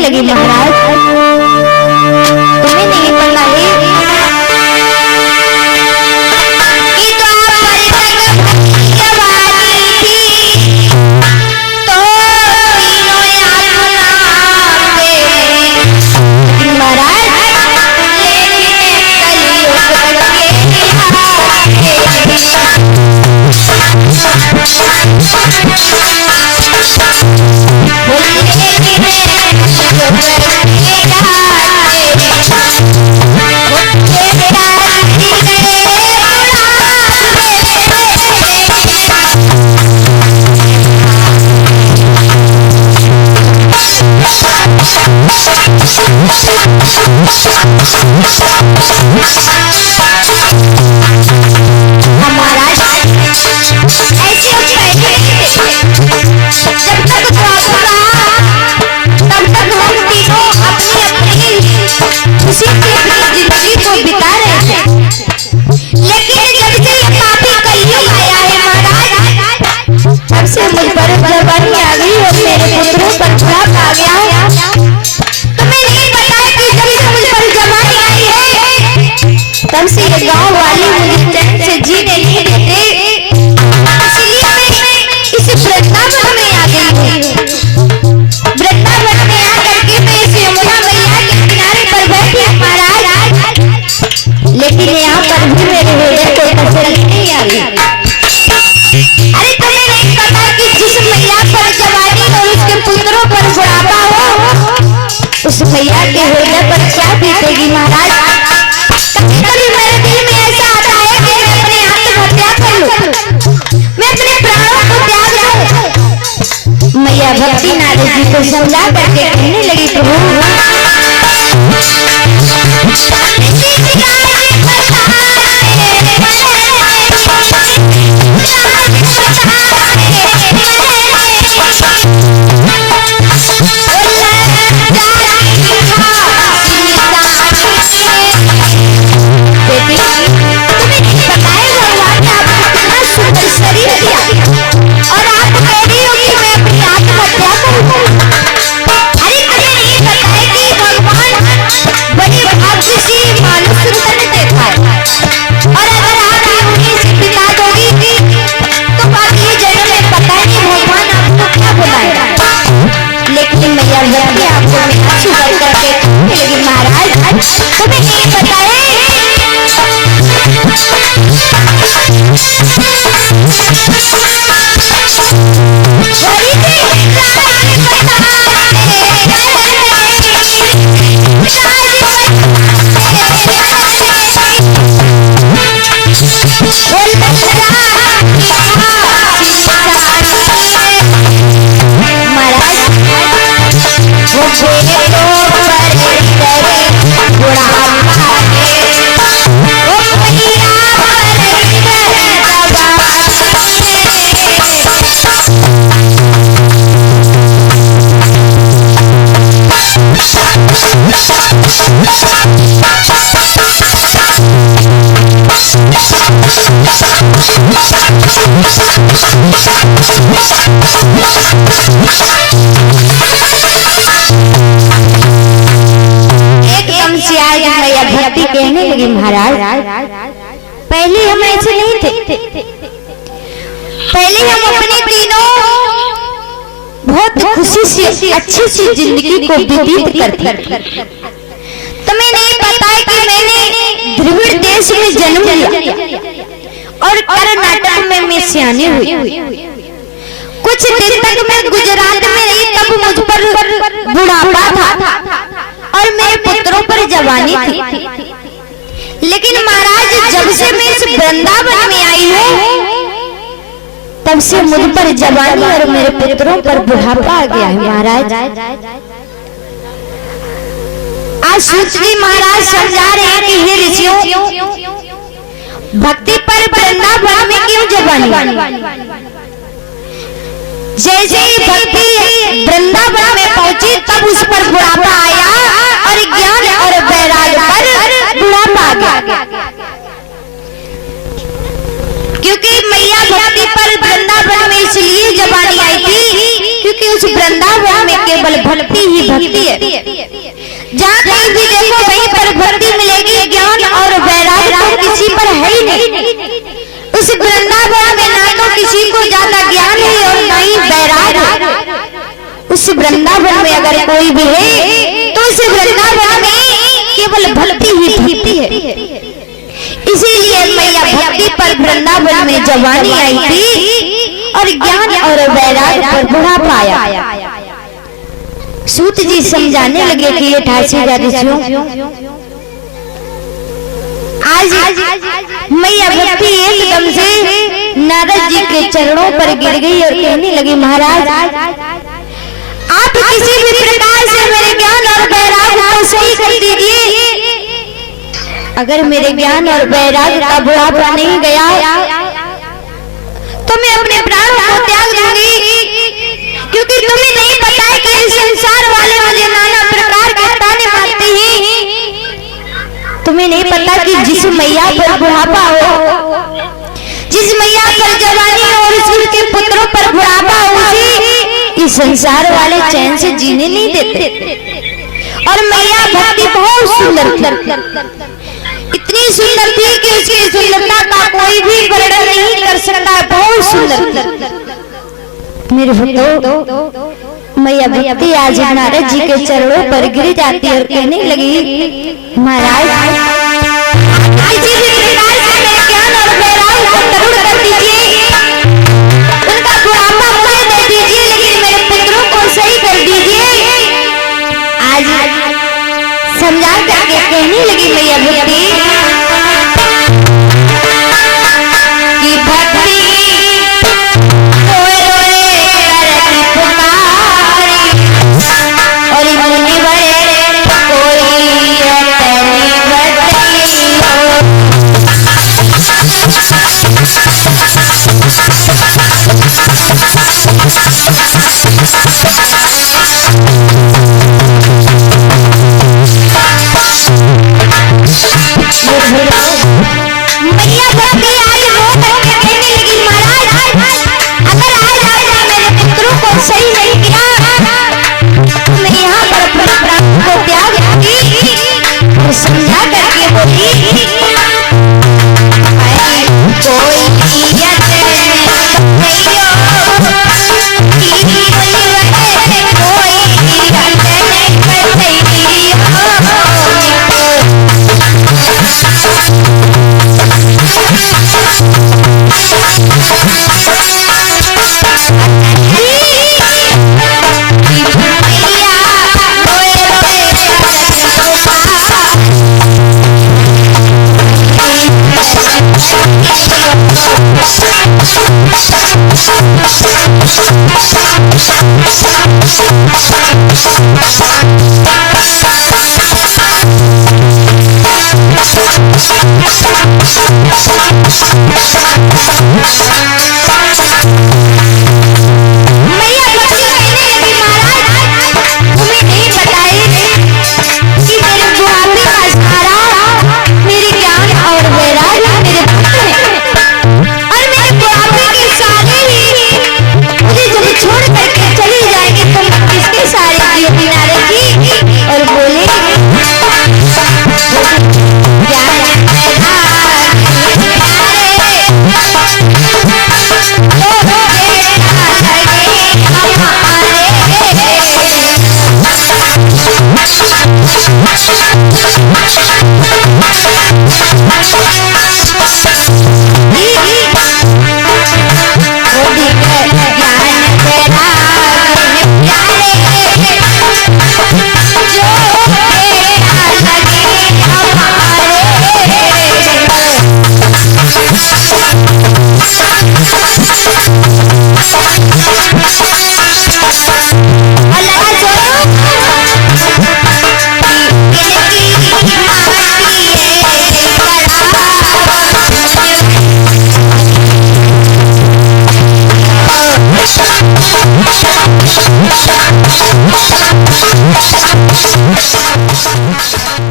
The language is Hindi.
लगी महाराज तुम्हें नहीं पता है कि द्वापर तक जवानी थी तो तीनों आत्मा पे महाराज तब से ये गांव वाले मुझे चैन से जीने नहीं देते, इसलिए मैं इस वृंदावन में आ गई हूँ। वृंदावन में आकर के मैं इस यमुना मैया के किनारे पर बैठी महाराज, लेकिन यहाँ पर भी मेरे हृदय को तसल्ली नहीं आ रही। अरे तुम्हें नहीं पता कि जिस मैया पर जवानी और उसके पुत्रों पर बुढ़ापा हो, उस मैया के हृदय पर क्या बीतेगी महाराज। कभी मेरे दिल में ऐसा आता है कि मैं अपने आत्महत्या कर लूं, मैं अपने प्राणों को त्याग दूं। मैया भक्ति नारी जी को समझा करके कहने लगी प्रभु तुम्हें नहीं पता है भक्ति कहने लगी महाराज पहले हम ऐसे नहीं थे, पहले हम अपने तीनों बहुत खुशी से अच्छी सी जिंदगी को व्यतीत करते। तुम्हें नहीं पता है कि मैंने द्रविड़ देश में जन्म लिया और कर्नाटक में मैं सियानी हुई। कुछ दिन तक मैं गुजरात में रही, तब मुझ पर बुढ़ापा था और मेरे पुत्रों पर जवानी थी। लेकिन महाराज जब से मैं इस वृंदावन में आई हूँ, तब से मुझ पर जवानी और मेरे पुत्रों पर बुढ़ापा आ गया है महाराज। आज सूत्री महाराज समझा रहे हैं कि हे ऋषियों, भक्ति पर वृंदावन में क्यों जवानी। जैसे ही भक्ति वृंदावन में पहुंची, तब उस पर बुढ़ापा आया और ज्ञान और वैराग्य पर बुढ़ापा आ गया। क्योंकि मैया भक्ति पर वृंदावन में इसलिए जवानी आई थी, क्योंकि उस वृंदावन में केवल भक्ति ही भक्ति है। जहाँ कहीं भी देखो वहीं पर भक्ति मिलेगी, ज्ञान और वैराग्य तो किसी पर है ही नहीं। उस वृंदावन में ना तो किसी को ज्यादा ज्ञान है और ना ही वैराग्य। उस वृंदावन में अगर कोई भी है तो उस वृंदावन में केवल भक्ति ही भक्ति है। इसीलिए मैया भक्ति पर वृंदावन में जवानी आई थी और ज्ञान और वैराग्य पर बुढ़ापा आया। सूत जी समझाने लगे कि 88,000 ऋषियों, आज मैया भक्ति एकदम से नारद जी के चरणों पर गिर गई और कहने लगी, महाराज आप किसी भी प्रकार से मेरे ज्ञान और वैराग्य को सही कर दीजिए। अगर मेरे ज्ञान और वैराग्य का बुढ़ापा नहीं गया तो मैं अपने प्राणों को त्याग दूंगी, क्योंकि तुम्हें नहीं पता है कि इस संसार वाले मुझे नाना प्रकार के ताने मारते हैं। तुम्हें नहीं पता कि जिस मैया पर बुढ़ापा हो, जिस मैया पर जवानी और उसके पुत्रों पर बुढ़ापा हो, इस संसार वाले चैन से जीने नहीं देते। और मैया भक्ति बहुत सुंदर, इतनी सुंदर थी कि उसकी सुंदरता का कोई भी वर्णन नहीं कर सकता। बहुत सुंदर। मेरे भक्तों, मैया भक्ति आज नारद जी के चरणों पर गिर जाती और कहने लगी, महाराज किसी भी प्रकार से मेरे ज्ञान और वैराग्य को तरुण कर दीजिए, उनका बुढ़ापा मुझे दे दीजिए, लेकिन मेरे पुत्रों को सही कर दीजिए। आज समझा करके कहने लगी मैया भक्ति कि भक्ति रोए रोए करती पुकारी और मुनि बड़े कोई अपनी भक्ति मैया भक्ति आज रो करके कहने लगी, महाराज अगर आज मेरे पुत्रों को सही नहीं किया तो मैं यहाँ पर अपने प्राण को त्याग दूंगी। और समझा करके बोली, कोई Thank you.